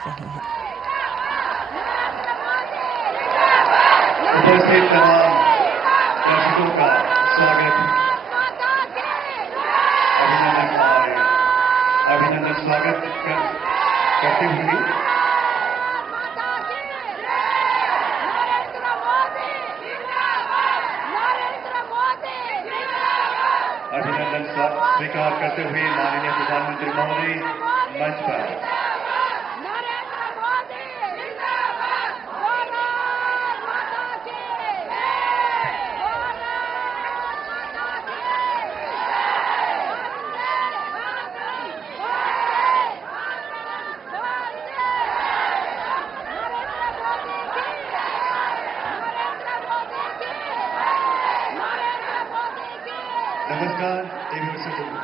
रहे हैं। उपस्थित तमाम दर्शकों का स्वागत, अभिनंदन स्वागत करते हुए अभिनंदन स्वीकार करते हुए माननीय प्रधानमंत्री महोदय मंच पर। नमस्कार एवं सज्जनों,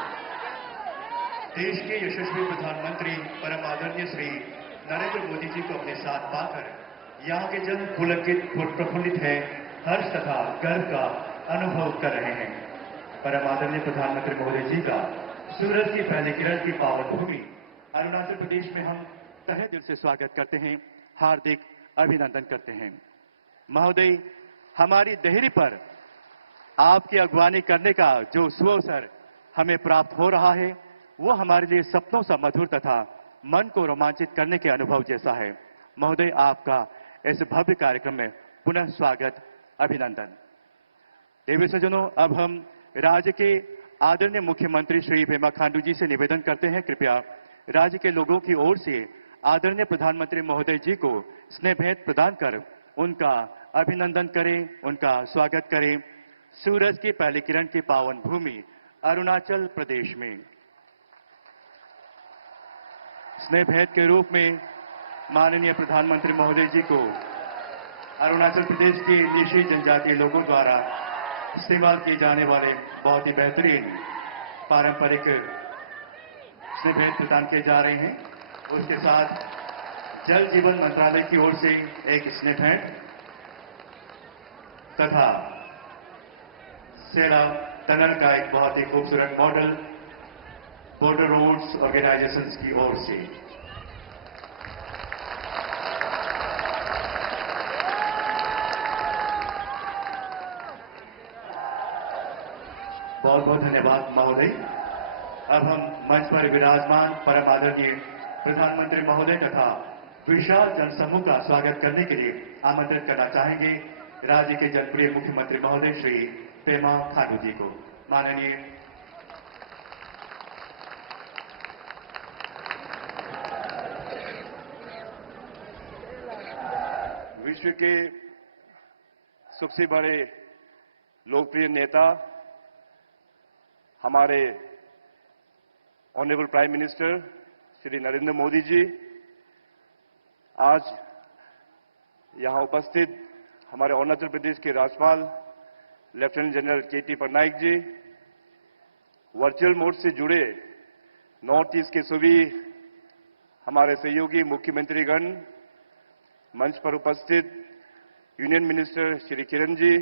देश के यशस्वी प्रधानमंत्री परम आदरणीय श्री नरेंद्र मोदी जी को अपने साथ पाकर यहाँ के जन पुलकित प्रफुल्लित हैं, हर्ष तथा गर्व का अनुभव कर रहे हैं। परम आदरणीय प्रधानमंत्री महोदय जी का सूरज की पहली किरण की पावन भूमि अरुणाचल प्रदेश में हम तहे दिल से स्वागत करते हैं, हार्दिक अभिनंदन करते हैं। महोदय, हमारी देहरी पर आपकी अगवानी करने का जो सुअवसर हमें प्राप्त हो रहा है, वो हमारे लिए सपनों सा मधुर तथा मन को रोमांचित करने के अनुभव जैसा है। महोदय, आपका इस भव्य कार्यक्रम में पुनः स्वागत, अभिनंदन। देवी सज्जनों, अब हम राज्य के आदरणीय मुख्यमंत्री श्री पेमा खांडू जी से निवेदन करते हैं, कृपया राज्य के लोगों की ओर से आदरणीय प्रधानमंत्री महोदय जी को स्नेह भेंट प्रदान कर उनका अभिनंदन करें, उनका स्वागत करें सूरज की पहली किरण की पावन भूमि अरुणाचल प्रदेश में। स्नेह भेंट के रूप में माननीय प्रधानमंत्री महोदय जी को अरुणाचल प्रदेश के निशी जनजातीय लोगों द्वारा इस्तेमाल किए जाने वाले बहुत ही बेहतरीन पारंपरिक स्नेह भेंट प्रदान किए जा रहे हैं। उसके साथ जल जीवन मंत्रालय की ओर से एक स्नेह भेंट तथा सेड़ा टनल का एक बहुत ही खूबसूरत मॉडल बॉर्डर रोड्स ऑर्गेनाइजेशन की ओर से। बहुत बहुत धन्यवाद महोदय। अब हम मंच पर विराजमान परम आदरणीय प्रधानमंत्री महोदय तथा विशाल जनसमूह का स्वागत करने के लिए आमंत्रित करना चाहेंगे राज्य के जनप्रिय मुख्यमंत्री महोदय श्री पेमा खांडू जी को। माननीय विश्व के सबसे बड़े लोकप्रिय नेता हमारे honourable prime minister Shri Narendra Modi ji आज यहां उपस्थित हमारे अरुणाचल प्रदेश के राज्यपाल lieutenant general K T. Patnaik ji, virtual mode से जुड़े नॉर्थ ईस्ट के सभी हमारे सहयोगी मुख्यमंत्रीगण, मंच पर उपस्थित यूनियन मिनिस्टर श्री किरण जी,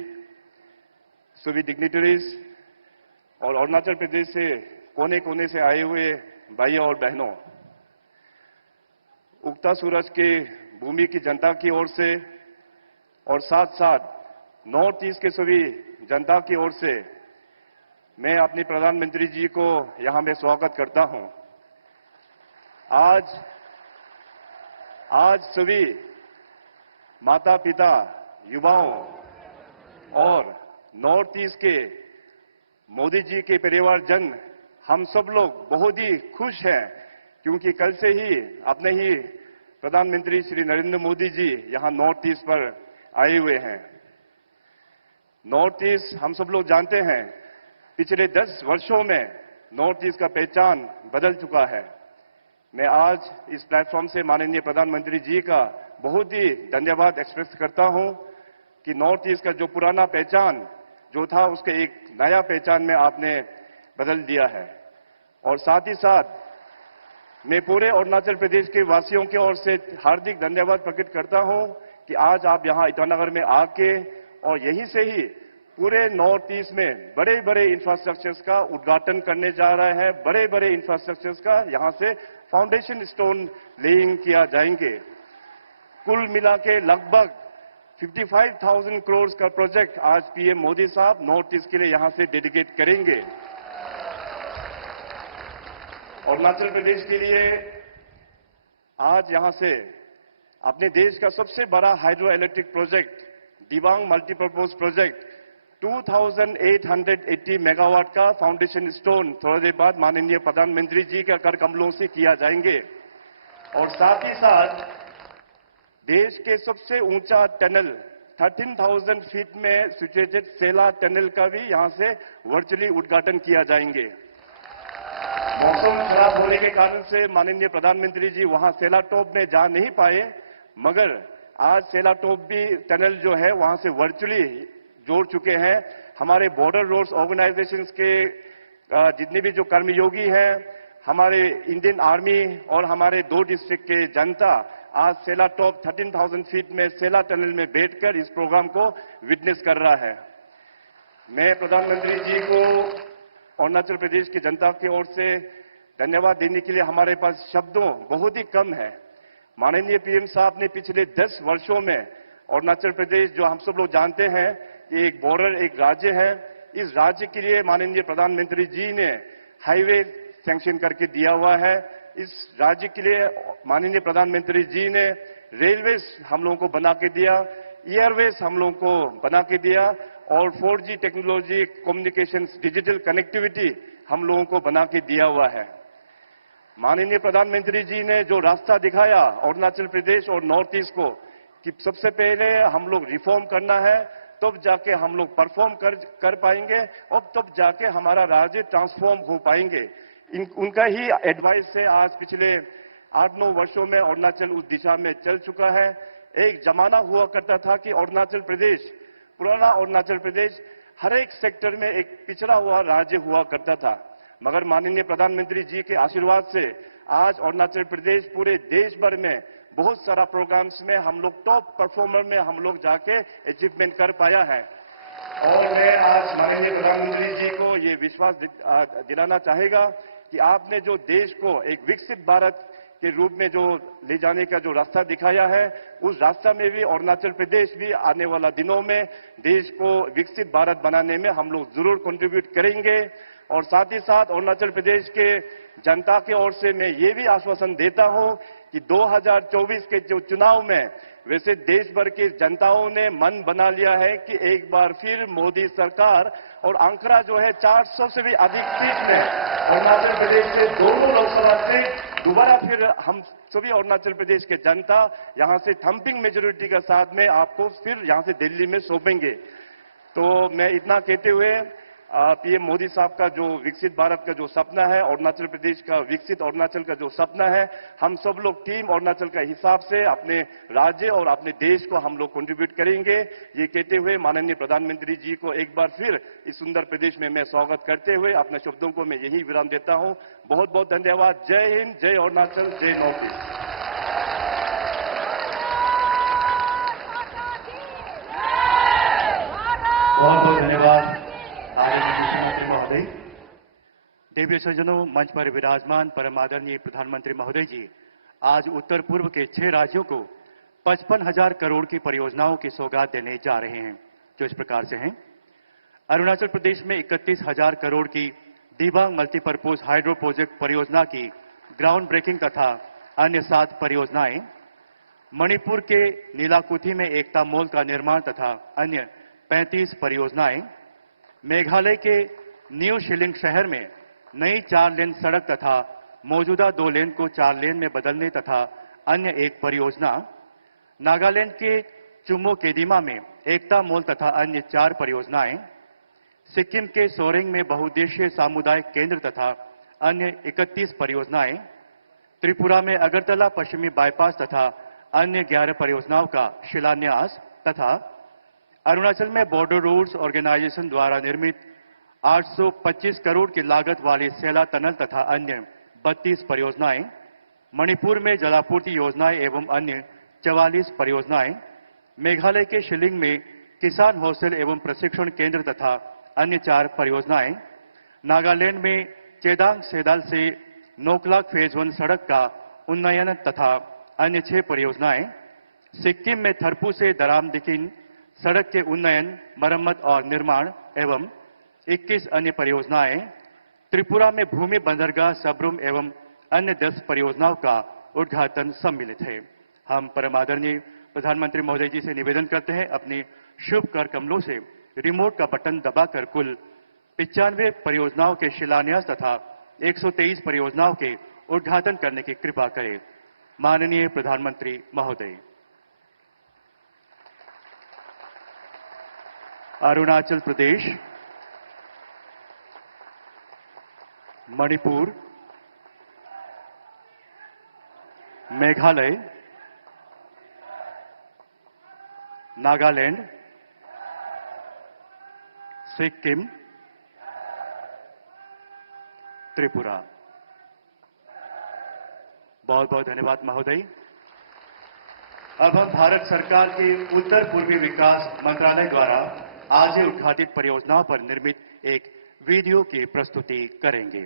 सभी डिग्निटरीज और अरुणाचल प्रदेश से कोने कोने से आए हुए भाइयों और बहनों, उगता सूरज के भूमि की जनता की ओर से और साथ साथ नॉर्थ ईस्ट के सभी जनता की ओर से मैं अपने प्रधानमंत्री जी को यहां में स्वागत करता हूं। आज सभी माता पिता, युवाओं और नॉर्थ ईस्ट के मोदी जी के परिवारजन हम सब लोग बहुत ही खुश हैं, क्योंकि कल से ही अपने ही प्रधानमंत्री श्री नरेंद्र मोदी जी यहां नॉर्थ ईस्ट पर आए हुए हैं। नॉर्थ ईस्ट हम सब लोग जानते हैं, पिछले 10 वर्षों में नॉर्थ ईस्ट का पहचान बदल चुका है। मैं आज इस प्लेटफॉर्म से माननीय प्रधानमंत्री जी का बहुत ही धन्यवाद एक्सप्रेस करता हूं कि नॉर्थ ईस्ट का जो पुराना पहचान जो था उसके एक नया पहचान में आपने बदल दिया है। और साथ ही साथ मैं पूरे अरुणाचल प्रदेश के वासियों की ओर से हार्दिक धन्यवाद प्रकट करता हूं कि आज आप यहां ईटानगर में आके और यहीं से ही पूरे नॉर्थ ईस्ट में बड़े बड़े इंफ्रास्ट्रक्चर्स का उद्घाटन करने जा रहे हैं, बड़े बड़े इंफ्रास्ट्रक्चर्स का यहां से फाउंडेशन स्टोन लेइंग किया जाएंगे। कुल मिला के लगभग 55,000 करोड़ का प्रोजेक्ट आज पीएम मोदी साहब नॉर्थ ईस्ट के लिए यहां से डेडिकेट करेंगे। अरुणाचल प्रदेश के लिए आज यहां से अपने देश का सबसे बड़ा hydro electric project Dibang multipurpose project 2,880 megawatt का फाउंडेशन स्टोन थोड़ी देर बाद माननीय प्रधानमंत्री जी के कर कमलों से किया जाएंगे। और साथ ही साथ देश के सबसे ऊंचा टनल 13,000 फीट में सिचुएटेड सेला टनल का भी यहां से वर्चुअली उद्घाटन किया जाएंगे। मौसम खराब होने के कारण से माननीय प्रधानमंत्री जी वहां सेला टॉप में जा नहीं पाए, मगर आज सेला टॉप भी टनल जो है वहां से वर्चुअली जोड़ चुके हैं। हमारे बॉर्डर रोड्स ऑर्गेनाइजेशंस के जितने भी जो कर्मयोगी हैं, हमारे इंडियन आर्मी और हमारे 2 डिस्ट्रिक्ट के जनता आज सेला टॉप 13,000 फीट में सेला टनल में बैठकर इस प्रोग्राम को विटनेस कर रहा है। मैं प्रधानमंत्री जी को अरुणाचल प्रदेश की जनता की ओर से धन्यवाद देने के लिए हमारे पास शब्दों बहुत ही कम है। माननीय पीएम साहब ने पिछले 10 वर्षों में अरुणाचल प्रदेश, जो हम सब लोग जानते हैं कि एक बॉर्डर एक राज्य है, इस राज्य के लिए माननीय प्रधानमंत्री जी ने हाईवे सैंक्शन करके दिया हुआ है। इस राज्य के लिए माननीय प्रधानमंत्री जी ने रेलवेज हम लोगों को बना के दिया, एयरवेज हम लोगों को बना के दिया और 4G technology, communications, digital connectivity हम लोगों को बना के दिया हुआ है। माननीय प्रधानमंत्री जी ने जो रास्ता दिखाया अरुणाचल प्रदेश और नॉर्थ ईस्ट को कि सबसे पहले हम लोग रिफॉर्म करना है, तब जाके हम लोग परफॉर्म कर पाएंगे और तब जाके हमारा राज्य ट्रांसफॉर्म हो पाएंगे। उनका ही एडवाइस से आज पिछले 8-9 वर्षों में अरुणाचल उस दिशा में चल चुका है। एक जमाना हुआ करता था कि अरुणाचल प्रदेश, पुराना अरुणाचल प्रदेश हर एक सेक्टर में एक पिछड़ा हुआ राज्य हुआ करता था, मगर माननीय प्रधानमंत्री जी के आशीर्वाद से आज अरुणाचल प्रदेश पूरे देश भर में बहुत सारा प्रोग्राम्स में हम लोग टॉप परफॉर्मर में हम लोग जाके अचीवमेंट कर पाया है। और मैं आज माननीय प्रधानमंत्री जी को ये विश्वास दिलाना चाहेगा कि आपने जो देश को एक विकसित भारत के रूप में जो ले जाने का जो रास्ता दिखाया है, उस रास्ता में भी अरुणाचल प्रदेश भी आने वाला दिनों में देश को विकसित भारत बनाने में हम लोग जरूर कंट्रीब्यूट करेंगे। और साथ ही साथ अरुणाचल प्रदेश के जनता की ओर से मैं ये भी आश्वासन देता हूं कि 2024 के जो चुनाव में वैसे देश भर की जनताओं ने मन बना लिया है कि एक बार फिर मोदी सरकार और आंकड़ा जो है 400 से भी अधिक सीट में अरुणाचल प्रदेश के दोनों लोकसभा सीट दोबारा फिर हम सभी अरुणाचल प्रदेश के जनता यहां से थम्पिंग मेजोरिटी के साथ में आपको फिर यहां से दिल्ली में सौंपेंगे। तो मैं इतना कहते हुए पीएम मोदी साहब का जो विकसित भारत का जो सपना है, अरुणाचल प्रदेश का विकसित अरुणाचल का जो सपना है, हम सब लोग टीम अरुणाचल का हिसाब से अपने राज्य और अपने देश को हम लोग कंट्रीब्यूट करेंगे। ये कहते हुए माननीय प्रधानमंत्री जी को एक बार फिर इस सुंदर प्रदेश में मैं स्वागत करते हुए अपने शब्दों को मैं यही विराम देता हूं। बहुत बहुत धन्यवाद। जय हिंद, जय अरुणाचल, जय नॉर्थ ईस्ट। बहुत बहुत धन्यवाद मुख्यमंत्री महोदय। देवी सज्जनों, मंच पर विराजमान परम आदरणीय प्रधानमंत्री महोदय जी आज उत्तर पूर्व के 6 राज्यों को 55,000 करोड़ की परियोजनाओं की सौगात देने जा रहे हैं, जो इस प्रकार से हैं। अरुणाचल प्रदेश में 31,000 करोड़ की दिबांग मल्टीपर्पज हाइड्रो प्रोजेक्ट परियोजना की ग्राउंड ब्रेकिंग तथा अन्य 7 परियोजनाएं। मणिपुर के नीलाकुथी में एकता मॉल का निर्माण तथा अन्य 35 परियोजनाएं। मेघालय के न्यू शिलिंग शहर में नई 4 लेन सड़क तथा मौजूदा 2 लेन को 4 लेन में बदलने तथा अन्य 1 परियोजना। नागालैंड के चुमो केदिमा में एकता मॉल तथा अन्य 4 परियोजनाएं। सिक्किम के सोरेंग में बहुउद्देशीय सामुदायिक केंद्र तथा अन्य 31 परियोजनाएं। त्रिपुरा में अगरतला पश्चिमी बाईपास तथा अन्य 11 परियोजनाओं का शिलान्यास तथा अरुणाचल में बॉर्डर रोड्स ऑर्गेनाइजेशन द्वारा निर्मित 825 करोड़ की लागत वाली सेला टनल तथा अन्य 32 परियोजनाएं। मणिपुर में जलापूर्ति योजनाएं एवं अन्य 44 परियोजनाएं। मेघालय के शिलिंग में किसान हॉस्टल एवं प्रशिक्षण केंद्र तथा अन्य 4 परियोजनाएं। नागालैंड में चेदांग सेदाल से नोकलाक फेज 1 सड़क का उन्नयन तथा अन्य 6 परियोजनाएं, सिक्किम में थरपू से दरामदिकिन सड़क के उन्नयन, मरम्मत और निर्माण एवं 21 अन्य परियोजनाएं, त्रिपुरा में भूमि बंदरगाह, सबरूम एवं अन्य 10 परियोजनाओं का उद्घाटन सम्मिलित है। हम परम आदरणीय प्रधानमंत्री महोदय जी से निवेदन करते हैं अपनी शुभ कर कमलों से रिमोट का बटन दबाकर कुल 95 परियोजनाओं के शिलान्यास तथा 123 परियोजनाओं के उद्घाटन करने की कृपा करें। माननीय प्रधानमंत्री महोदय। अरुणाचल प्रदेश, मणिपुर, मेघालय, नागालैंड, सिक्किम, त्रिपुरा। बहुत बहुत धन्यवाद महोदय। अब हम भारत सरकार के उत्तर पूर्वी विकास मंत्रालय द्वारा आज ही उद्घाटित परियोजनाओं पर निर्मित एक वीडियो की प्रस्तुति करेंगे।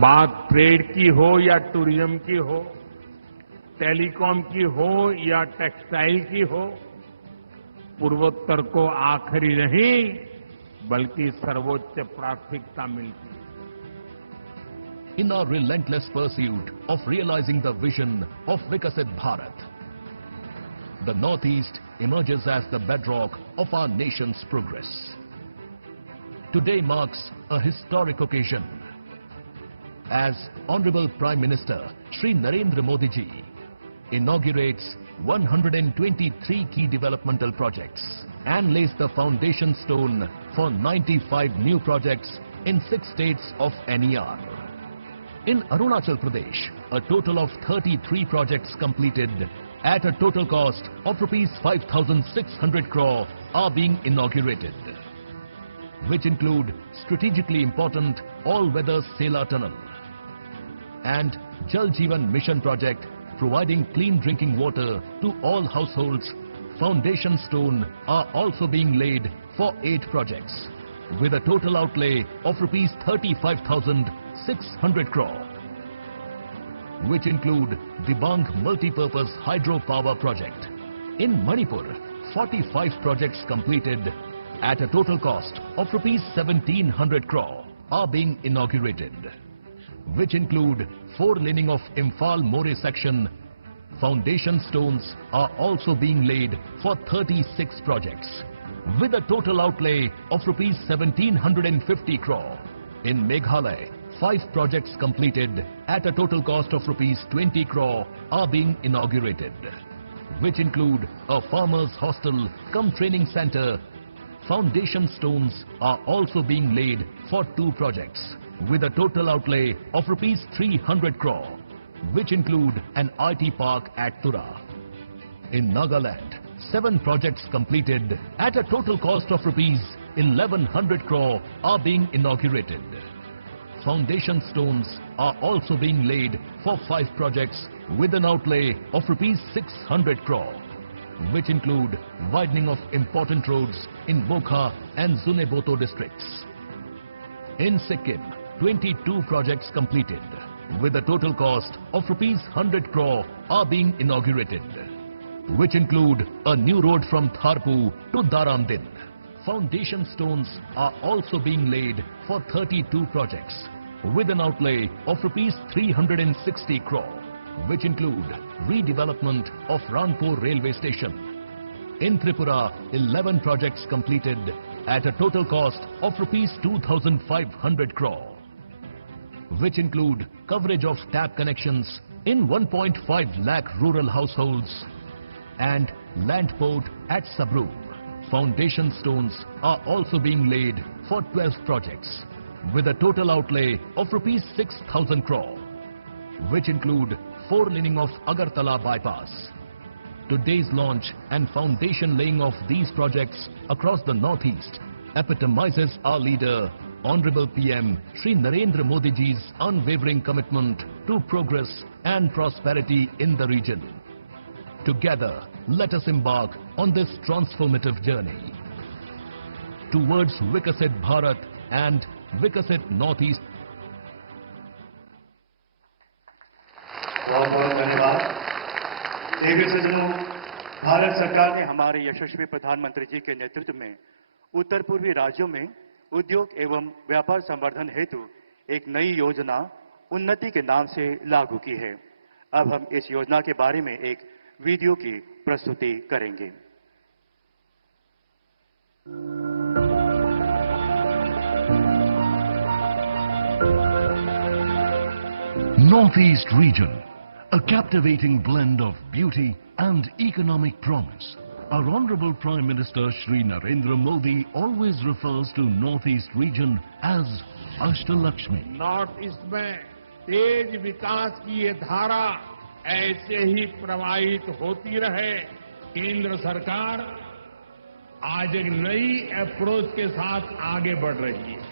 बात ट्रेड की हो या टूरिज्म की हो, टेलीकॉम की हो या टेक्सटाइल की हो, पूर्वोत्तर को आखिरी नहीं बल्कि सर्वोच्च प्राथमिकता मिलती है। In our relentless pursuit of realizing the vision of Vikasit Bharat, the Northeast emerges as the bedrock of our nation's progress. Today marks a historic occasion as Honorable Prime Minister Shri Narendra Modi ji inaugurates 123 key developmental projects and lays the foundation stone for 95 new projects in 6 states of NER. In Arunachal Pradesh, a total of 33 projects completed at a total cost of rupees 5,600 crore are being inaugurated, which include strategically important all-weather Sela Tunnel and Jal Jeevan Mission project providing clean drinking water to all households. Foundation stone are also being laid for 8 projects with a total outlay of rupees 35,600 crore, which include Dibang Multipurpose Hydropower Project. In Manipur, 45 projects completed at a total cost of rupees 1,700 crore are being inaugurated, which include 4-laning of Imphal More section. Foundation stones are also being laid for 36 projects with a total outlay of rupees 1,750 crore. In Meghalaya, 5 projects completed at a total cost of rupees 20 crore are being inaugurated, which include a farmers hostel cum training center. Foundation stones are also being laid for 2 projects with a total outlay of rupees 300 crore, which include an IT park at Tura. In Nagaland, 7 projects completed at a total cost of rupees 1,100 crore are being inaugurated. Foundation stones are also being laid for 5 projects with an outlay of rupees 600 crore, which include widening of important roads in Bokha and Zuneboto districts. In Sikkim, 22 projects completed with a total cost of rupees 100 crore are being inaugurated, which include a new road from Tharpu to Daramdin. Foundation stones are also being laid for 32 projects with an outlay of rupees 360 crore, which include redevelopment of Ranpur railway station. In Tripura, 11 projects completed at a total cost of rupees 2,500 crore, which include coverage of tap connections in 1.5 lakh rural households and land port at Sabroom. Foundation stones are also being laid for 12 projects with a total outlay of rupees 6,000 crore, which include 4-laning of Agartala bypass. Today's launch and foundation laying of these projects across the Northeast epitomizes our leader, Honorable PM Shri Narendra Modi ji's unwavering commitment to progress and prosperity in the region. Together, let us embark on this transformative journey. towards Vikasit Bharat and Vikasit Northeast. बहुत बहुत धन्यवाद। देवी सज्जनों, भारत सरकार ने हमारे यशस्वी प्रधानमंत्री जी के नेतृत्व में उत्तर पूर्वी राज्यों में उद्योग एवं व्यापार संवर्धन हेतु एक नई योजना उन्नति के नाम से लागू की है। अब हम इस योजना के बारे में एक वीडियो की प्रस्तुति करेंगे। Northeast region, a captivating blend of beauty and economic promise. Our Honorable Prime Minister Shri Narendra Modi always refers to Northeast region as Ashtalakshmi. North east में तेज विकास की ये धारा ऐसे ही प्रवाहित होती रहे। केंद्र सरकार आज एक नई अप्रोच के साथ आगे बढ़ रही है।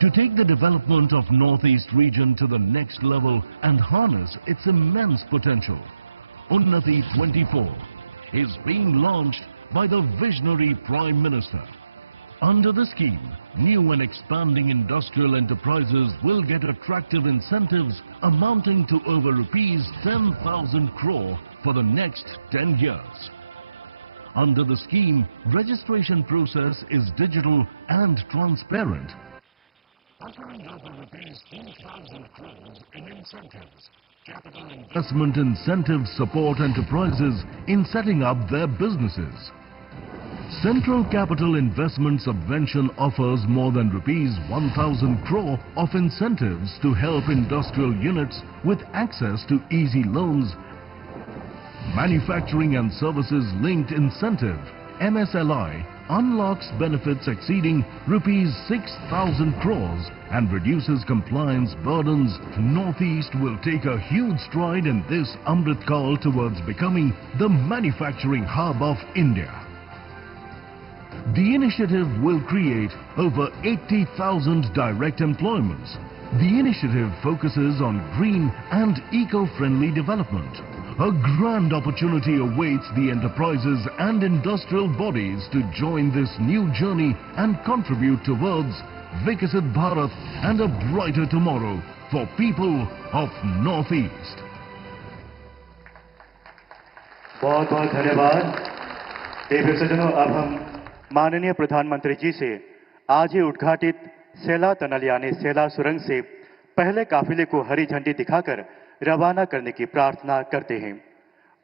To take the development of Northeast region to the next level and harness its immense potential, Unnati 24 is being launched by the visionary Prime Minister. Under the scheme, new and expanding industrial enterprises will get attractive incentives amounting to over rupees 10,000 crore for the next 10 years. Under the scheme, registration process is digital and transparent, offering over rupees 4,000 crores in incentives. Capital investment incentives support enterprises in setting up their businesses. Central Capital Investment Subvention offers more than rupees 1,000 crore of incentives to help industrial units with access to easy loans. Manufacturing and Services Linked Incentive (MSLI) unlocks benefits exceeding rupees 6,000 crores and reduces compliance burdens. Northeast will take a huge stride in this Amrit Kaal towards becoming the manufacturing hub of India. The initiative will create over 80,000 direct employments. The initiative focuses on green and eco-friendly development. A grand opportunity awaits the enterprises and industrial bodies to join this new journey and contribute towards Vikasit Bharat and a brighter tomorrow for people of Northeast. बहुत बहुत धन्यवाद। देवी सज्जनों, अब हम माननीय प्रधानमंत्री जी से आज ही उद्घाटित सेला टनल यानी सेला सुरंग से पहले काफिले को हरी झंडी दिखाकर रवाना करने की प्रार्थना करते हैं।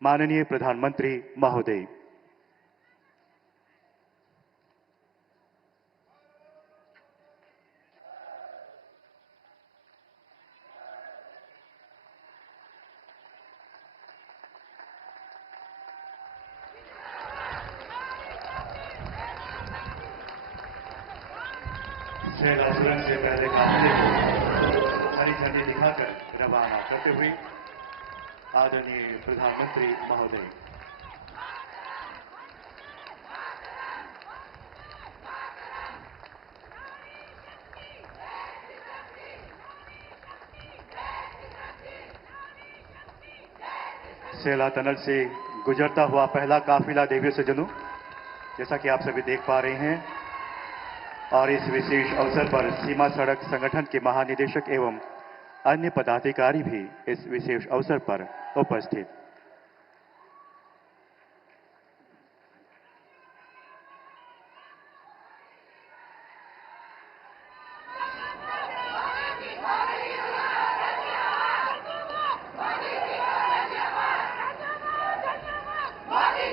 माननीय प्रधानमंत्री महोदय। सेला सुरंग से पहले काफिले को हरी झंडी दिखाकर रवाना करते हुए आदरणीय प्रधानमंत्री महोदय। सेला टनल से गुजरता हुआ पहला काफिला देवी सज्जनों, जैसा कि आप सभी देख पा रहे हैं, और इस विशेष अवसर पर सीमा सड़क संगठन के महानिदेशक एवं अन्य पदाधिकारी भी इस विशेष अवसर पर उपस्थित।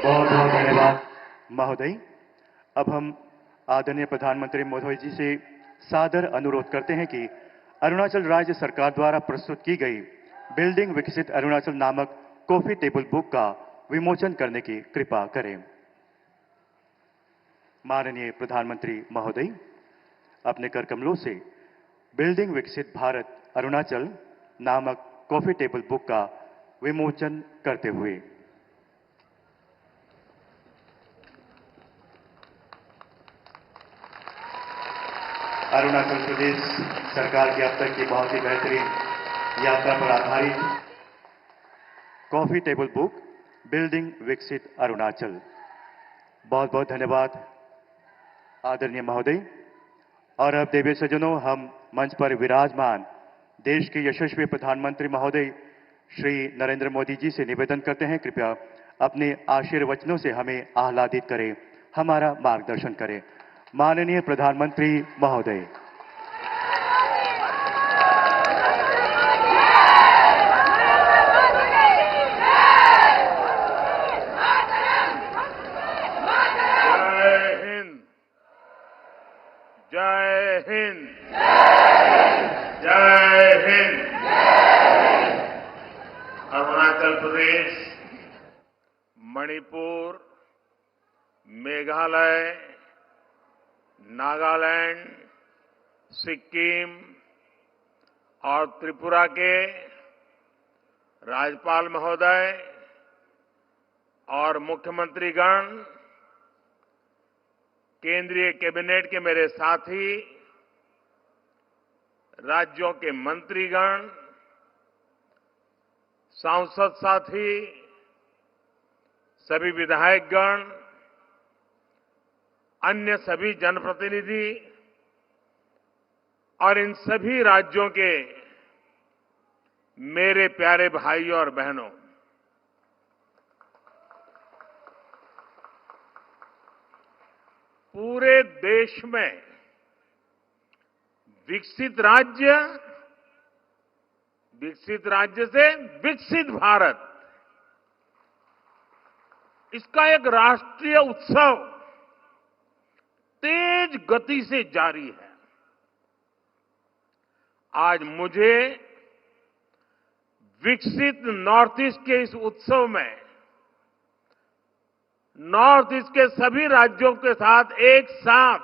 बहुत बहुत धन्यवाद महोदय। अब हम आदरणीय प्रधानमंत्री महोदय जी से सादर अनुरोध करते हैं कि अरुणाचल राज्य सरकार द्वारा प्रस्तुत की गई बिल्डिंग विकसित अरुणाचल नामक कॉफी टेबल बुक का विमोचन करने की कृपा करें। माननीय प्रधानमंत्री महोदय अपने कर कमलों से बिल्डिंग विकसित भारत अरुणाचल नामक कॉफी टेबल बुक का विमोचन करते हुए अरुणाचल प्रदेश सरकार की अब तक की बहुत ही बेहतरीन यात्रा पर आधारित कॉफी टेबल बुक बिल्डिंग विकसित अरुणाचल। बहुत बहुत धन्यवाद आदरणीय महोदय और अब देवी सज्जनों, हम मंच पर विराजमान देश के यशस्वी प्रधानमंत्री महोदय श्री नरेंद्र मोदी जी से निवेदन करते हैं, कृपया अपने आशीर्वचनों से हमें आह्लादित करें, हमारा मार्गदर्शन करें। माननीय प्रधानमंत्री महोदय। जय हिंद, जय हिंद। अरुणाचल प्रदेश, मणिपुर, मेघालय, नागालैंड, सिक्किम और त्रिपुरा के राज्यपाल महोदय और मुख्यमंत्रीगण, केंद्रीय कैबिनेट के मेरे साथी, राज्यों के मंत्रीगण, सांसद साथी, सभी विधायकगण, अन्य सभी जनप्रतिनिधि और इन सभी राज्यों के मेरे प्यारे भाइयों और बहनों, पूरे देश में विकसित राज्य से विकसित भारत, इसका एक राष्ट्रीय उत्सव तेज गति से जारी है। आज मुझे विकसित नॉर्थ ईस्ट के इस उत्सव में नॉर्थ ईस्ट के सभी राज्यों के साथ एक साथ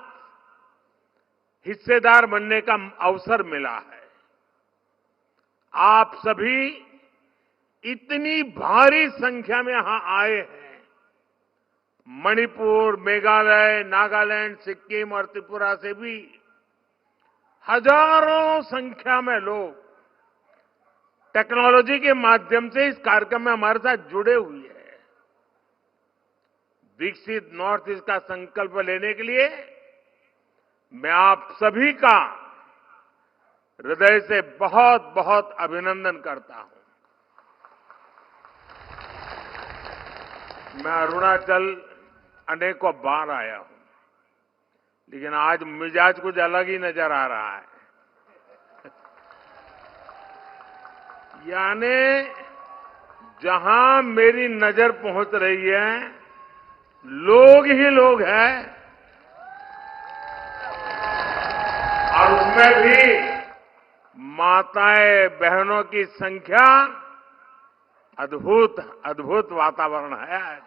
हिस्सेदार बनने का अवसर मिला है। आप सभी इतनी भारी संख्या में यहां आए हैं। मणिपुर, मेघालय, नागालैंड, सिक्किम और त्रिपुरा से भी हजारों संख्या में लोग टेक्नोलॉजी के माध्यम से इस कार्यक्रम में हमारे साथ जुड़े हुए हैं। विकसित नॉर्थ ईस्ट का संकल्प लेने के लिए मैं आप सभी का हृदय से बहुत बहुत अभिनंदन करता हूं। मैं अरुणाचल अनेकों बार आया हूं, लेकिन आज मिजाज कुछ अलग ही नजर आ रहा है। यानी जहां मेरी नजर पहुंच रही है, लोग ही लोग हैं, और उसमें भी माताएं बहनों की संख्या अद्भुत अद्भुत वातावरण है आज।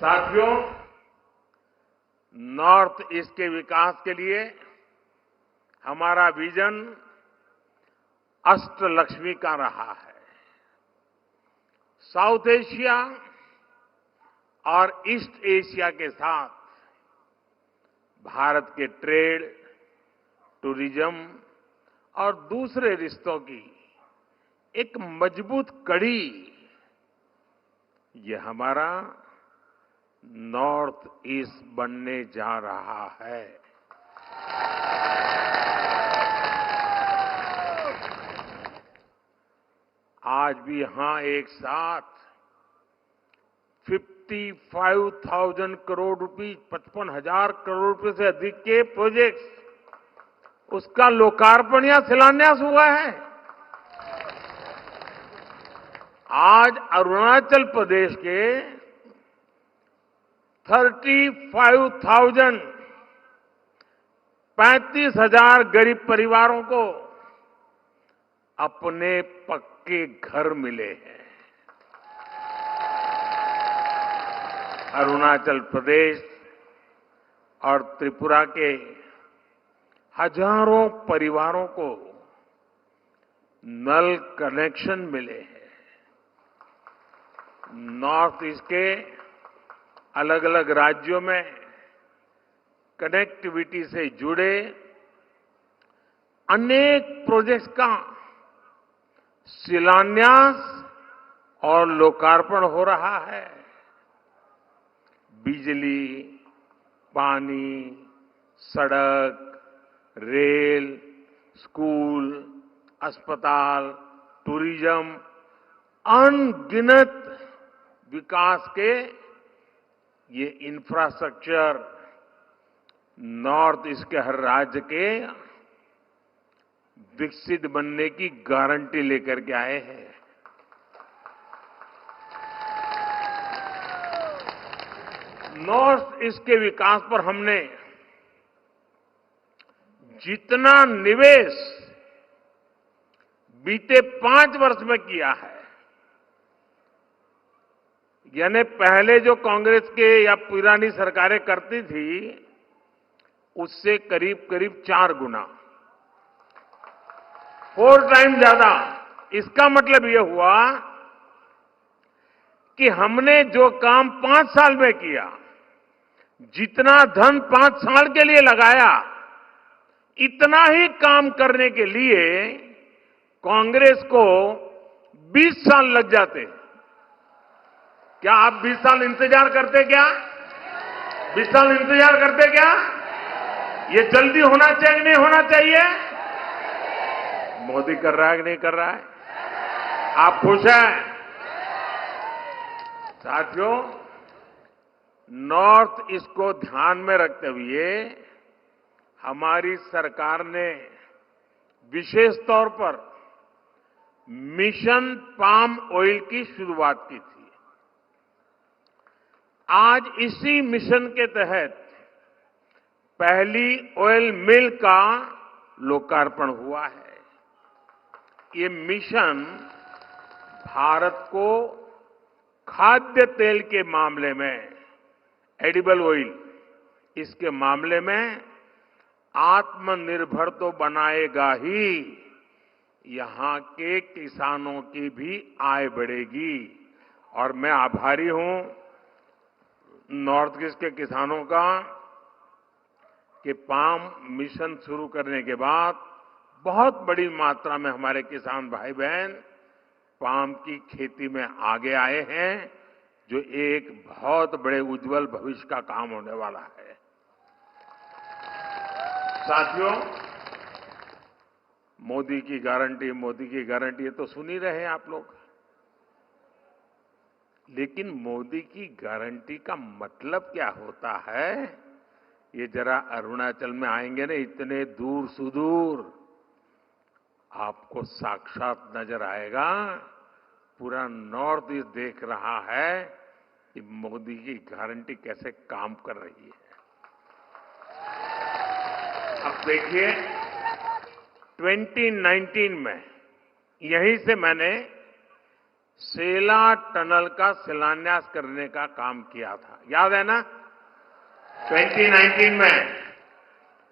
साथियों, नॉर्थ ईस्ट के विकास के लिए हमारा विजन अष्टलक्ष्मी का रहा है। साउथ एशिया और ईस्ट एशिया के साथ भारत के ट्रेड, टूरिज्म और दूसरे रिश्तों की एक मजबूत कड़ी, ये हमारा नॉर्थ ईस्ट बनने जा रहा है। आज भी यहां एक साथ 55,000 करोड़ रुपए, 55,000 करोड़ रुपए से अधिक के प्रोजेक्ट्स, उसका लोकार्पण या शिलान्यास हुआ है। आज अरुणाचल प्रदेश के 35,000 गरीब परिवारों को अपने पक्के घर मिले हैं। अरुणाचल प्रदेश और त्रिपुरा के हजारों परिवारों को नल कनेक्शन मिले हैं। नॉर्थ ईस्ट के अलग अलग राज्यों में कनेक्टिविटी से जुड़े अनेक प्रोजेक्ट्स का शिलान्यास और लोकार्पण हो रहा है। बिजली, पानी, सड़क, रेल, स्कूल, अस्पताल, टूरिज्म, अनगिनत विकास के ये इंफ्रास्ट्रक्चर नॉर्थ ईस्ट के हर राज्य के विकसित बनने की गारंटी लेकर के आए हैं। नॉर्थ ईस्ट के विकास पर हमने जितना निवेश बीते 5 वर्ष में किया है, यानी पहले जो कांग्रेस के या पुरानी सरकारें करती थी उससे करीब करीब 4 गुना, 4 टाइम ज्यादा। इसका मतलब यह हुआ कि हमने जो काम 5 साल में किया, जितना धन 5 साल के लिए लगाया, इतना ही काम करने के लिए कांग्रेस को 20 साल लग जाते। क्या आप 20 साल इंतजार करते क्या? 20 साल इंतजार करते क्या? ये जल्दी होना चाहिए कि नहीं होना चाहिए? मोदी कर रहा है कि नहीं कर रहा है? आप खुश हैं? साथियों, नॉर्थ ईस्ट को ध्यान में रखते हुए हमारी सरकार ने विशेष तौर पर मिशन पाम ऑयल की शुरुआत की थी। आज इसी मिशन के तहत पहली ऑयल मिल का लोकार्पण हुआ है। ये मिशन भारत को खाद्य तेल के मामले में, एडिबल ऑयल, इसके मामले में आत्मनिर्भर तो बनाएगा ही, यहां के किसानों की भी आय बढ़ेगी। और मैं आभारी हूं नॉर्थ ईस्ट के किसानों का कि पाम मिशन शुरू करने के बाद बहुत बड़ी मात्रा में हमारे किसान भाई बहन पाम की खेती में आगे आए हैं, जो एक बहुत बड़े उज्जवल भविष्य का काम होने वाला है। साथियों, मोदी की गारंटी ये तो सुन ही रहे हैं आप लोग। लेकिन मोदी की गारंटी का मतलब क्या होता है, ये जरा अरुणाचल में आएंगे ना, इतने दूर सुदूर आपको साक्षात नजर आएगा। पूरा नॉर्थ ईस्ट देख रहा है कि मोदी की गारंटी कैसे काम कर रही है। अब देखिए, 2019 में यहीं से मैंने सेला टनल का शिलान्यास करने का काम किया था, याद है ना? 2019 में।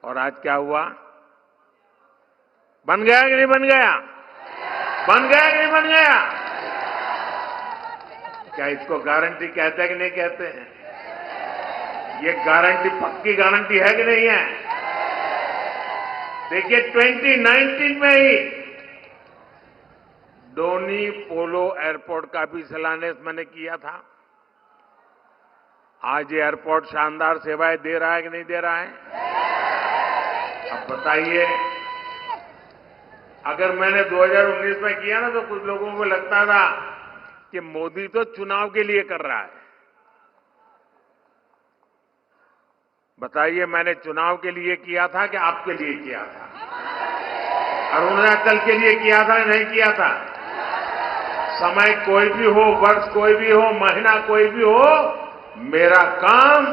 और आज क्या हुआ? बन गया कि नहीं बन गया? बन गया कि नहीं बन गया? क्या इसको गारंटी कहते हैं कि नहीं कहते हैं? ये गारंटी पक्की गारंटी है कि नहीं है? देखिए, 2019 में ही डोनी पोलो एयरपोर्ट का भी शिलान्यास मैंने किया था। आज ये एयरपोर्ट शानदार सेवाएं दे रहा है कि नहीं दे रहा है? अब बताइए, अगर मैंने 2019 में किया ना तो कुछ लोगों को लगता था कि मोदी तो चुनाव के लिए कर रहा है। बताइए, मैंने चुनाव के लिए किया था कि आपके लिए किया था? अरुणाचल के लिए किया था नहीं किया था? समय कोई भी हो, वर्ष कोई भी हो, महीना कोई भी हो, मेरा काम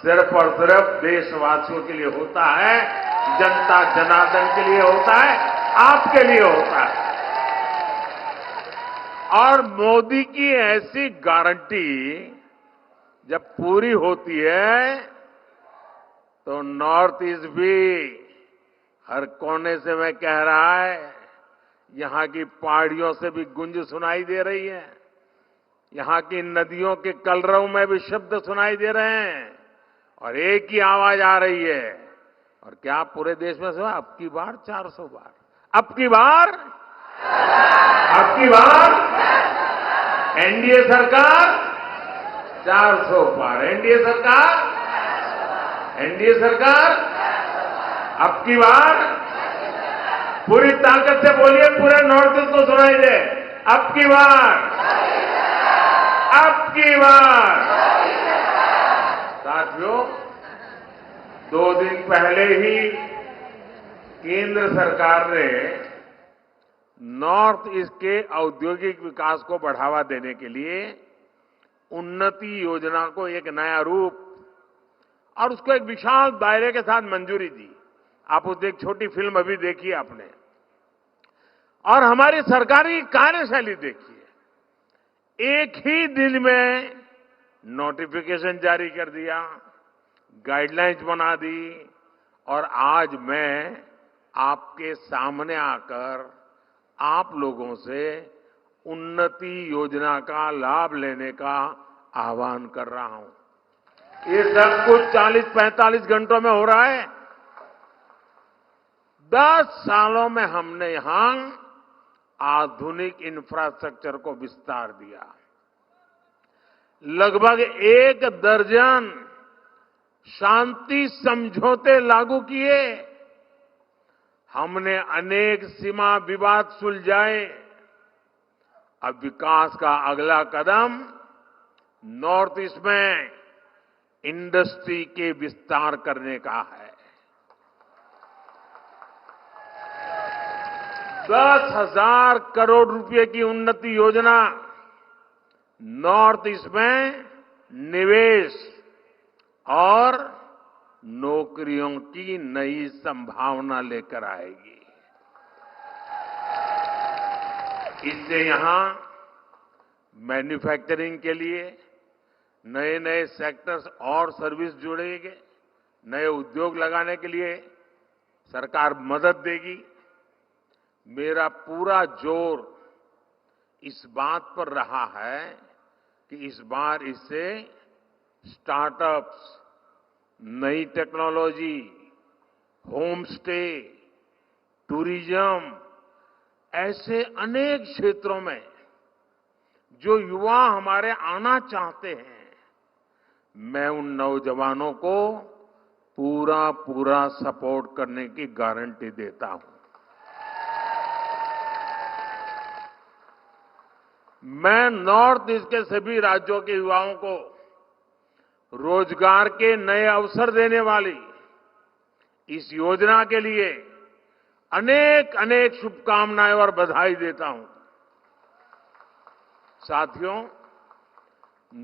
सिर्फ और सिर्फ देशवासियों के लिए होता है, जनता जनार्दन के लिए होता है, आपके लिए होता है। और मोदी की ऐसी गारंटी जब पूरी होती है तो नॉर्थ ईस्ट भी हर कोने से मैं कह रहा है, यहां की पहाड़ियों से भी गूंज सुनाई दे रही है, यहां की नदियों के कलरव में भी शब्द सुनाई दे रहे हैं और एक ही आवाज आ रही है। और क्या पूरे देश में सुना? अब की बार 400 बार, अब की बार एनडीए सरकार 400 पार। एनडीए सरकार, एनडीए सरकार अब की बार पूरी ताकत से बोलिए, पूरे नॉर्थ ईस्ट को सुनाई दे, अब की बार, अब की बार। साथियों, 2 दिन पहले ही केंद्र सरकार ने नॉर्थ ईस्ट के औद्योगिक विकास को बढ़ावा देने के लिए उन्नति योजना को एक नया रूप और उसको एक विशाल दायरे के साथ मंजूरी दी। आप उस एक छोटी फिल्म अभी देखी आपने, और हमारी सरकारी कार्यशैली देखिए। एक ही दिन में नोटिफिकेशन जारी कर दिया, गाइडलाइंस बना दी, और आज मैं आपके सामने आकर आप लोगों से उन्नति योजना का लाभ लेने का आह्वान कर रहा हूं। ये सब कुछ 40-45 घंटों में हो रहा है। 10 सालों में हमने यहां आधुनिक इंफ्रास्ट्रक्चर को विस्तार दिया, लगभग 1 दर्जन शांति समझौते लागू किए, हमने अनेक सीमा विवाद सुलझाए। अब विकास का अगला कदम नॉर्थ ईस्ट में इंडस्ट्री के विस्तार करने का है। 10,000 करोड़ रुपए की उन्नति योजना नॉर्थ ईस्ट में निवेश और नौकरियों की नई संभावना लेकर आएगी। इससे यहां मैन्युफैक्चरिंग के लिए नए नए सेक्टर्स और सर्विस जुड़ेंगे, नए उद्योग लगाने के लिए सरकार मदद देगी। मेरा पूरा जोर इस बात पर रहा है कि इस बार इससे स्टार्टअप्स, नई टेक्नोलॉजी, होम स्टे, टूरिज्म, ऐसे अनेक क्षेत्रों में जो युवा हमारे आना चाहते हैं, मैं उन नौजवानों को पूरा पूरा सपोर्ट करने की गारंटी देता हूं। मैं नॉर्थ ईस्ट के सभी राज्यों के युवाओं को रोजगार के नए अवसर देने वाली इस योजना के लिए अनेक अनेक शुभकामनाएं और बधाई देता हूं। साथियों,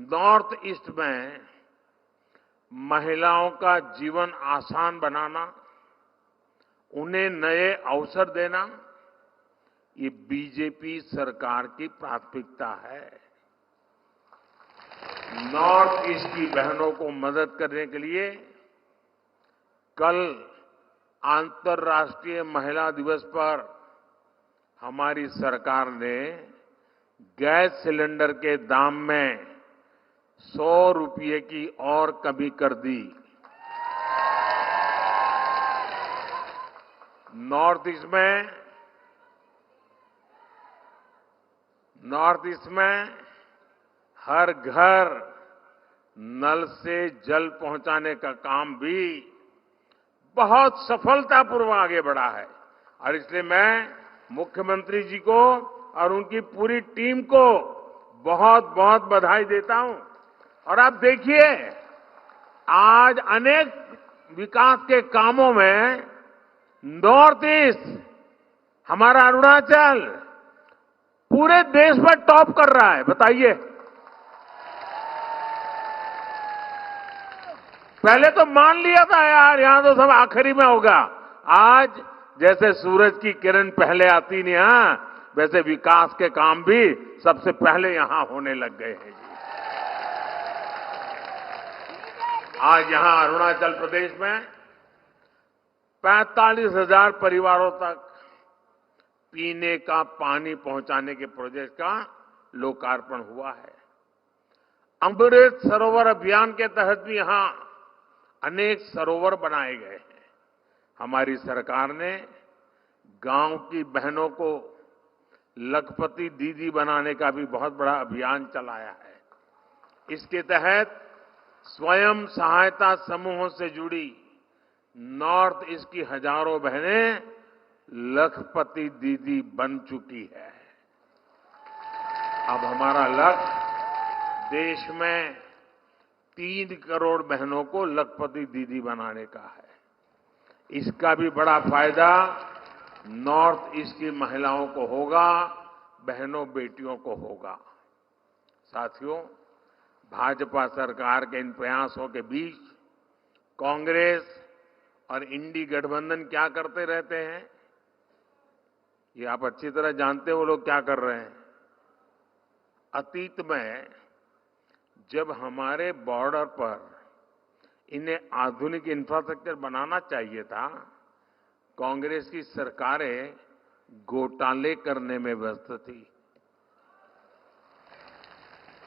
नॉर्थ ईस्ट में महिलाओं का जीवन आसान बनाना, उन्हें नए अवसर देना, ये बीजेपी सरकार की प्राथमिकता है। नॉर्थ ईस्ट की बहनों को मदद करने के लिए कल अंतर्राष्ट्रीय महिला दिवस पर हमारी सरकार ने गैस सिलेंडर के दाम में 100 रुपये की और कमी कर दी। नॉर्थ ईस्ट में हर घर नल से जल पहुंचाने का काम भी बहुत सफलतापूर्वक आगे बढ़ा है, और इसलिए मैं मुख्यमंत्री जी को और उनकी पूरी टीम को बहुत बहुत बधाई देता हूं। और आप देखिए, आज अनेक विकास के कामों में नॉर्थ ईस्ट, हमारा अरुणाचल पूरे देश में टॉप कर रहा है। बताइए, पहले तो मान लिया था यार यहां तो सब आखिरी में होगा। आज जैसे सूरज की किरण पहले आती नहीं, वैसे विकास के काम भी सबसे पहले यहां होने लग गए हैं। आज यहां अरुणाचल प्रदेश में 45,000 परिवारों तक पीने का पानी पहुंचाने के प्रोजेक्ट का लोकार्पण हुआ है। अमृत सरोवर अभियान के तहत भी यहां अनेक सरोवर बनाए गए हैं। हमारी सरकार ने गांव की बहनों को लखपति दीदी बनाने का भी बहुत बड़ा अभियान चलाया है। इसके तहत स्वयं सहायता समूहों से जुड़ी नॉर्थ ईस्ट की हजारों बहनें लखपति दीदी बन चुकी है। अब हमारा लक्ष्य देश में 3 करोड़ बहनों को लखपति दीदी बनाने का है। इसका भी बड़ा फायदा नॉर्थ ईस्ट की महिलाओं को होगा, बहनों बेटियों को होगा। साथियों, भाजपा सरकार के इन प्रयासों के बीच कांग्रेस और इंडी गठबंधन क्या करते रहते हैं, ये आप अच्छी तरह जानते हो वो लोग क्या कर रहे हैं। अतीत में जब हमारे बॉर्डर पर इन्हें आधुनिक इंफ्रास्ट्रक्चर बनाना चाहिए था, कांग्रेस की सरकारें घोटाले करने में व्यस्त थी।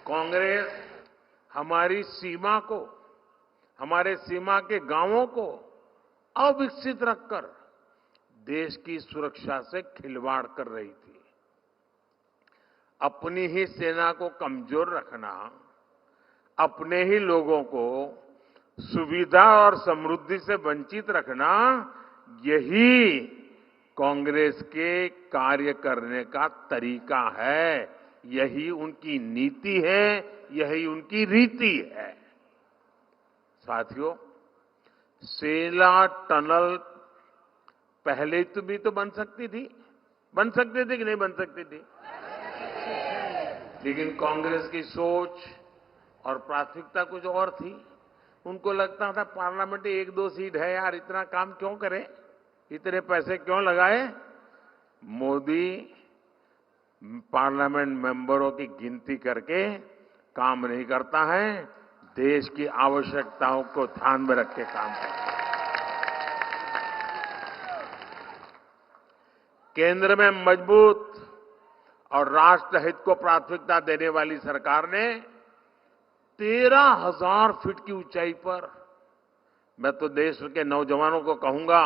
कांग्रेस हमारी सीमा को, हमारे सीमा के गांवों को अविकसित रखकर देश की सुरक्षा से खिलवाड़ कर रही थी। अपनी ही सेना को कमजोर रखना, अपने ही लोगों को सुविधा और समृद्धि से वंचित रखना, यही कांग्रेस के कार्य करने का तरीका है, यही उनकी नीति है, यही उनकी रीति है। साथियों, सेला टनल पहले भी तो बन सकती थी कि नहीं बन सकती थी? लेकिन कांग्रेस की सोच और प्राथमिकता कुछ और थी। उनको लगता था पार्लियामेंट में 1-2 सीट है यार, इतना काम क्यों करें, इतने पैसे क्यों लगाए। मोदी पार्लियामेंट मेंबरों की गिनती करके काम नहीं करता है, देश की आवश्यकताओं को ध्यान में रख के काम करता है। केंद्र में मजबूत और राष्ट्रहित को प्राथमिकता देने वाली सरकार ने 13,000 फीट की ऊंचाई पर, मैं तो देश के नौजवानों को कहूंगा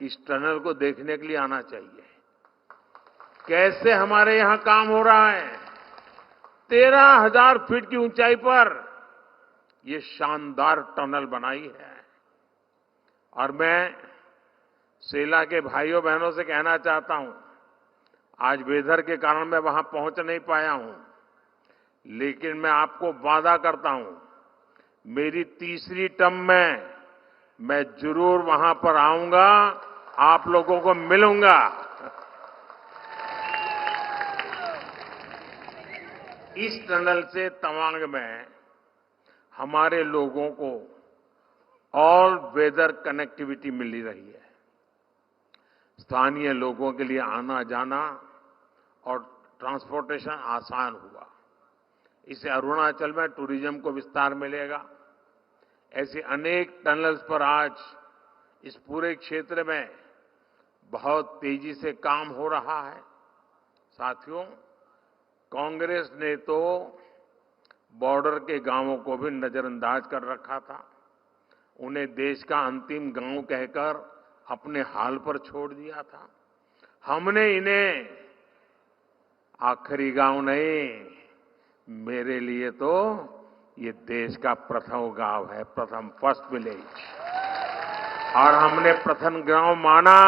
कि इस टनल को देखने के लिए आना चाहिए। कैसे हमारे यहां काम हो रहा है। 13,000 फीट की ऊंचाई पर ये शानदार टनल बनाई है। और मैं सेला के भाइयों बहनों से कहना चाहता हूं, आज वेदर के कारण मैं वहां पहुंच नहीं पाया हूं, लेकिन मैं आपको वादा करता हूं, मेरी तीसरी टर्म में मैं जरूर वहां पर आऊंगा, आप लोगों को मिलूंगा। इस टनल से तवांग में हमारे लोगों को ऑल वेदर कनेक्टिविटी मिल रही है। स्थानीय लोगों के लिए आना जाना और ट्रांसपोर्टेशन आसान हुआ। इससे अरुणाचल में टूरिज्म को विस्तार मिलेगा। ऐसे अनेक टनल्स पर आज इस पूरे क्षेत्र में बहुत तेजी से काम हो रहा है। साथियों, कांग्रेस ने तो बॉर्डर के गांवों को भी नजरअंदाज कर रखा था। उन्हें देश का अंतिम गांव कहकर अपने हाल पर छोड़ दिया था। हमने इन्हें आखिरी गांव नहीं, मेरे लिए तो ये देश का प्रथम गांव है, प्रथम फर्स्ट विलेज। और हमने प्रथम गांव माना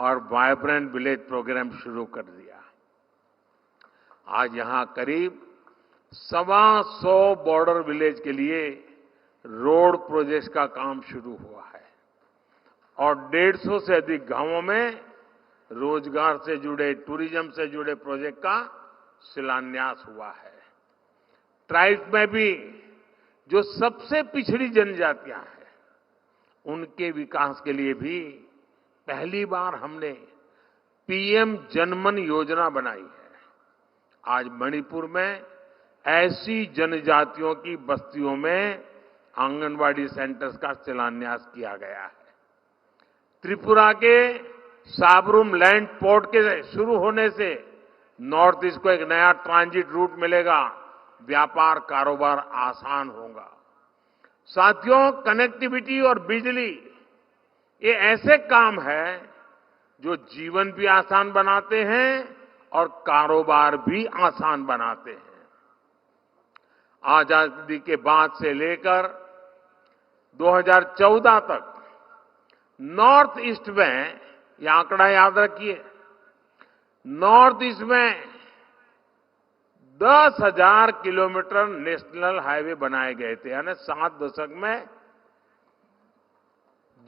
और वाइब्रेंट विलेज प्रोग्राम शुरू कर दिया। आज यहां करीब 125 बॉर्डर विलेज के लिए रोड प्रोजेक्ट्स का काम शुरू हुआ है और 150 से अधिक गांवों में रोजगार से जुड़े, टूरिज्म से जुड़े प्रोजेक्ट का शिलान्यास हुआ है। ट्राइब्स में भी जो सबसे पिछड़ी जनजातियां हैं, उनके विकास के लिए भी पहली बार हमने पीएम जनमन योजना बनाई है। आज मणिपुर में ऐसी जनजातियों की बस्तियों में आंगनवाड़ी सेंटर्स का शिलान्यास किया गया है। त्रिपुरा के साबरूम लैंड पोर्ट के शुरू होने से नॉर्थ ईस्ट को एक नया ट्रांजिट रूट मिलेगा, व्यापार कारोबार आसान होगा। साथियों, कनेक्टिविटी और बिजली ये ऐसे काम है जो जीवन भी आसान बनाते हैं और कारोबार भी आसान बनाते हैं। आजादी के बाद से लेकर 2014 तक नॉर्थ ईस्ट में, यह आंकड़ा याद रखिए, नॉर्थ ईस्ट में 10,000 किलोमीटर नेशनल हाईवे बनाए गए थे, यानी 7 दशक में।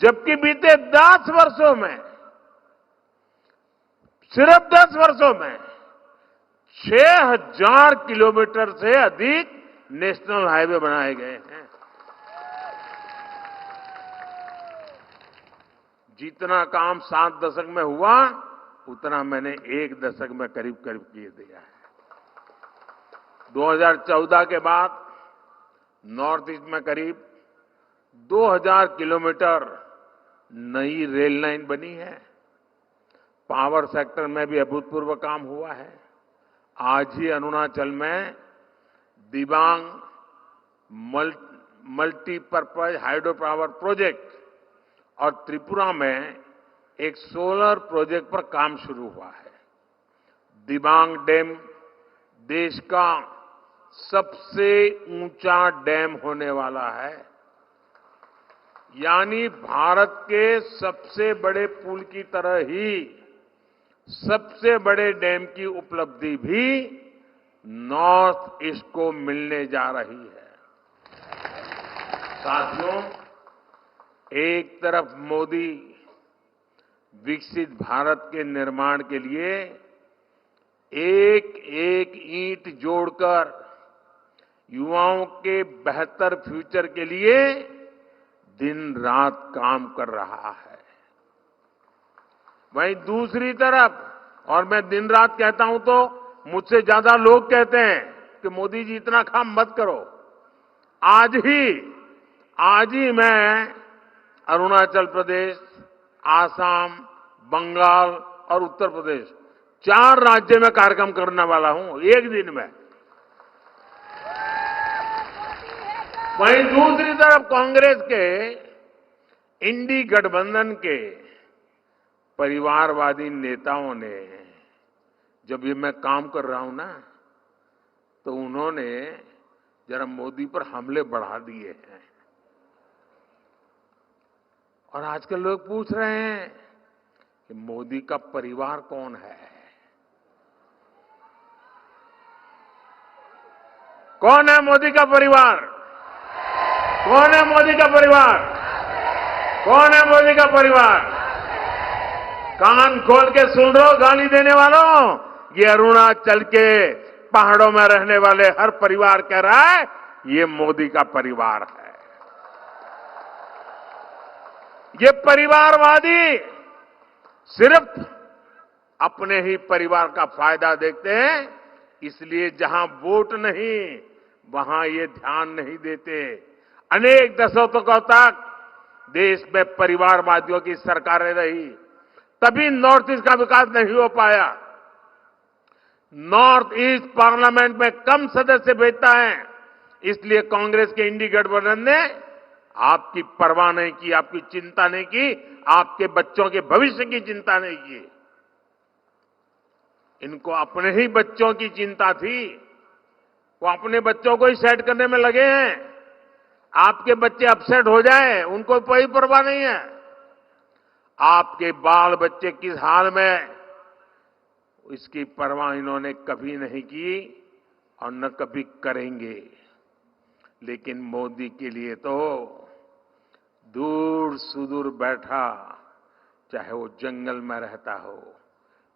जबकि बीते 10 वर्षों में, सिर्फ 10 वर्षों में 6,000 किलोमीटर से अधिक नेशनल हाईवे बनाए गए हैं। जितना काम 7 दशक में हुआ, उतना मैंने 1 दशक में करीब करीब किए दिया है। 2014 के बाद नॉर्थ ईस्ट में करीब 2,000 किलोमीटर नई रेल लाइन बनी है। पावर सेक्टर में भी अभूतपूर्व काम हुआ है। आज ही अरुणाचल में Dibang multipurpose hydro power project और त्रिपुरा में एक सोलर प्रोजेक्ट पर काम शुरू हुआ है। दिबांग डैम देश का सबसे ऊंचा डैम होने वाला है, यानी भारत के सबसे बड़े पुल की तरह ही सबसे बड़े डैम की उपलब्धि भी नॉर्थ ईस्ट को मिलने जा रही है। साथियों, एक तरफ मोदी विकसित भारत के निर्माण के लिए एक एक ईंट जोड़कर युवाओं के बेहतर फ्यूचर के लिए दिन रात काम कर रहा है, वहीं दूसरी तरफ, और मैं दिन रात कहता हूं तो मुझसे ज्यादा लोग कहते हैं कि मोदी जी इतना काम मत करो। आज ही मैं अरुणाचल प्रदेश, आसाम, बंगाल और उत्तर प्रदेश 4 राज्य में कार्यक्रम करने वाला हूं एक दिन में। वहीं दूसरी तरफ कांग्रेस के इंडी गठबंधन के परिवारवादी नेताओं ने, जब ये मैं काम कर रहा हूं ना, तो उन्होंने जरा मोदी पर हमले बढ़ा दिए हैं। और आजकल लोग पूछ रहे हैं कि मोदी का परिवार कौन है? कौन है मोदी का परिवार? कौन है मोदी का परिवार? कौन है मोदी का परिवार? कान खोल के सुन रहे हो गाली देने वालों, ये अरुणाचल के पहाड़ों में रहने वाले हर परिवार कह रहा है ये मोदी का परिवार है। ये परिवारवादी सिर्फ अपने ही परिवार का फायदा देखते हैं, इसलिए जहां वोट नहीं वहां ये ध्यान नहीं देते। अनेक दशकों तक देश में परिवारवादियों की सरकारें रही, तभी नॉर्थ ईस्ट का विकास नहीं हो पाया। नॉर्थ ईस्ट पार्लियामेंट में कम सदस्य भेजता है, इसलिए कांग्रेस के इंडी गठबंधन ने आपकी परवाह नहीं की, आपकी चिंता नहीं की, आपके बच्चों के भविष्य की चिंता नहीं की। इनको अपने ही बच्चों की चिंता थी, वो अपने बच्चों को ही सेट करने में लगे हैं। आपके बच्चे अपसेट हो जाए उनको कोई परवाह नहीं है। आपके बाल बच्चे किस हाल में, इसकी परवाह इन्होंने कभी नहीं की और न कभी करेंगे। लेकिन मोदी के लिए तो दूर सुदूर बैठा, चाहे वो जंगल में रहता हो,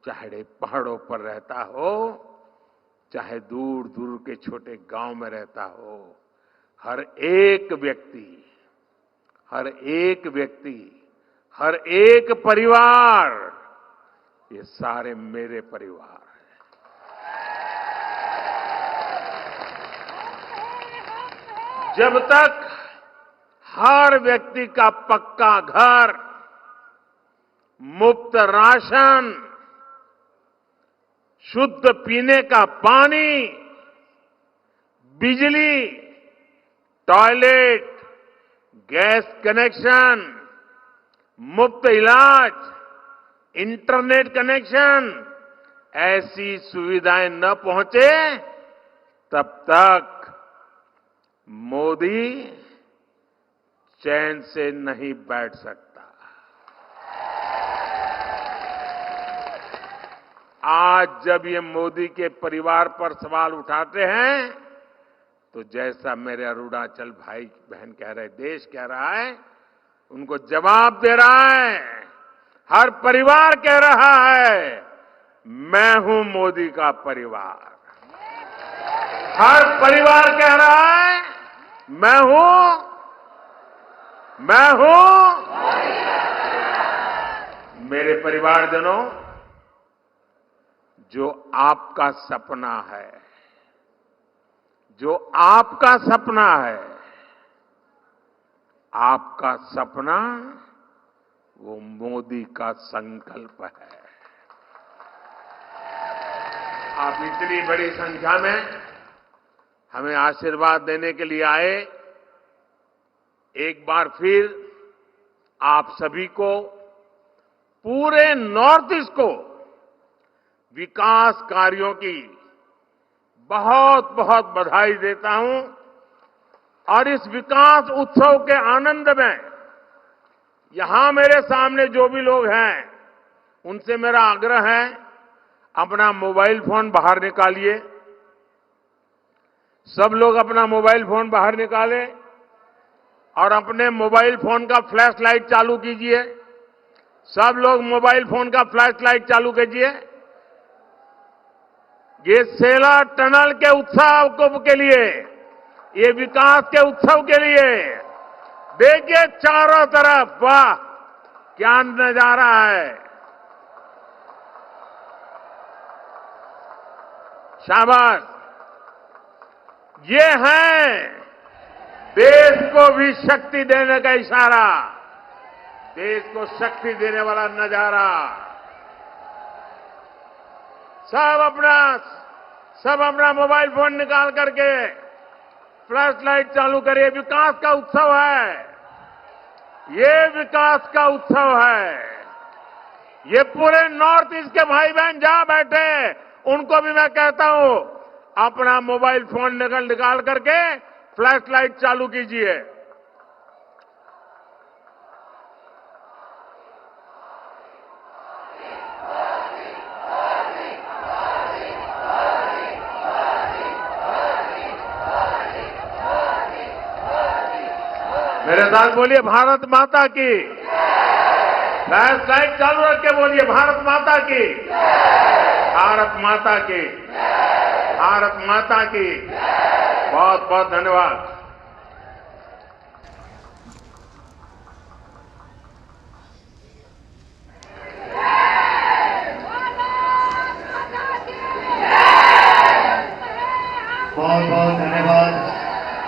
चाहे पहाड़ों पर रहता हो, चाहे दूर दूर के छोटे गांव में रहता हो, हर एक व्यक्ति, हर एक परिवार, ये सारे मेरे परिवार हैं। जब तक हर व्यक्ति का पक्का घर, मुफ्त राशन, शुद्ध पीने का पानी, बिजली, टॉयलेट, गैस कनेक्शन, मुफ्त इलाज, इंटरनेट कनेक्शन, ऐसी सुविधाएं न पहुंचे, तब तक मोदी चैन से नहीं बैठ सकता। आज जब ये मोदी के परिवार पर सवाल उठाते हैं तो जैसा मेरे अरुणाचल भाई बहन कह रहे, देश कह रहा है, उनको जवाब दे रहा है। हर परिवार कह रहा है, मैं हूं मोदी का परिवार। हर परिवार कह रहा है, मैं हूं। मेरे परिवारजनों, जो आपका सपना है, आपका सपना वो मोदी का संकल्प है। आप इतनी बड़ी संख्या में हमें आशीर्वाद देने के लिए आए। एक बार फिर आप सभी को, पूरे नॉर्थ ईस्ट को विकास कार्यों की बहुत बहुत बधाई देता हूं। और इस विकास उत्सव के आनंद में यहां मेरे सामने जो भी लोग हैं, उनसे मेरा आग्रह है, अपना मोबाइल फोन बाहर निकालिए। सब लोग अपना मोबाइल फोन बाहर निकालें और अपने मोबाइल फोन का फ्लैश लाइट चालू कीजिए। सब लोग मोबाइल फोन का फ्लैश लाइट चालू कीजिए। ये सेला टनल के उत्सव के लिए, ये विकास के उत्सव के लिए देखिए चारों तरफ, वाह क्या नजारा है। शाबाश। ये है देश को भी शक्ति देने का इशारा, देश को शक्ति देने वाला नजारा। सब अपना मोबाइल फोन निकाल करके फ्लैश लाइट चालू करिए। विकास का उत्सव है, ये विकास का उत्सव है। ये पूरे नॉर्थ ईस्ट के भाई बहन जहां बैठे, उनको भी मैं कहता हूं, अपना मोबाइल फोन निकाल करके फ्लैश लाइट चालू कीजिए। मेरे साथ बोलिए, भारत माता की। फ्लैश लाइट चालू रख के बोलिए, भारत माता की, भारत माता की, भारत माता की। बहुत बहुत धन्यवाद। बहुत बहुत धन्यवाद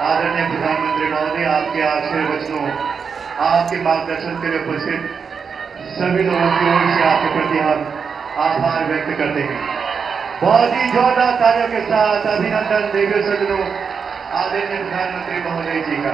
आदरणीय प्रधानमंत्री महोदय, आपके आशीर्वचनों, आपके मार्गदर्शन के लिए उपस्थित सभी लोगों की ओर से आपके प्रति हम आभार व्यक्त करते हैं। बहुत ही जोरदार तालियों के साथ अभिनंदन देवी सदनों आदरणीय प्रधानमंत्री महोदय जी का।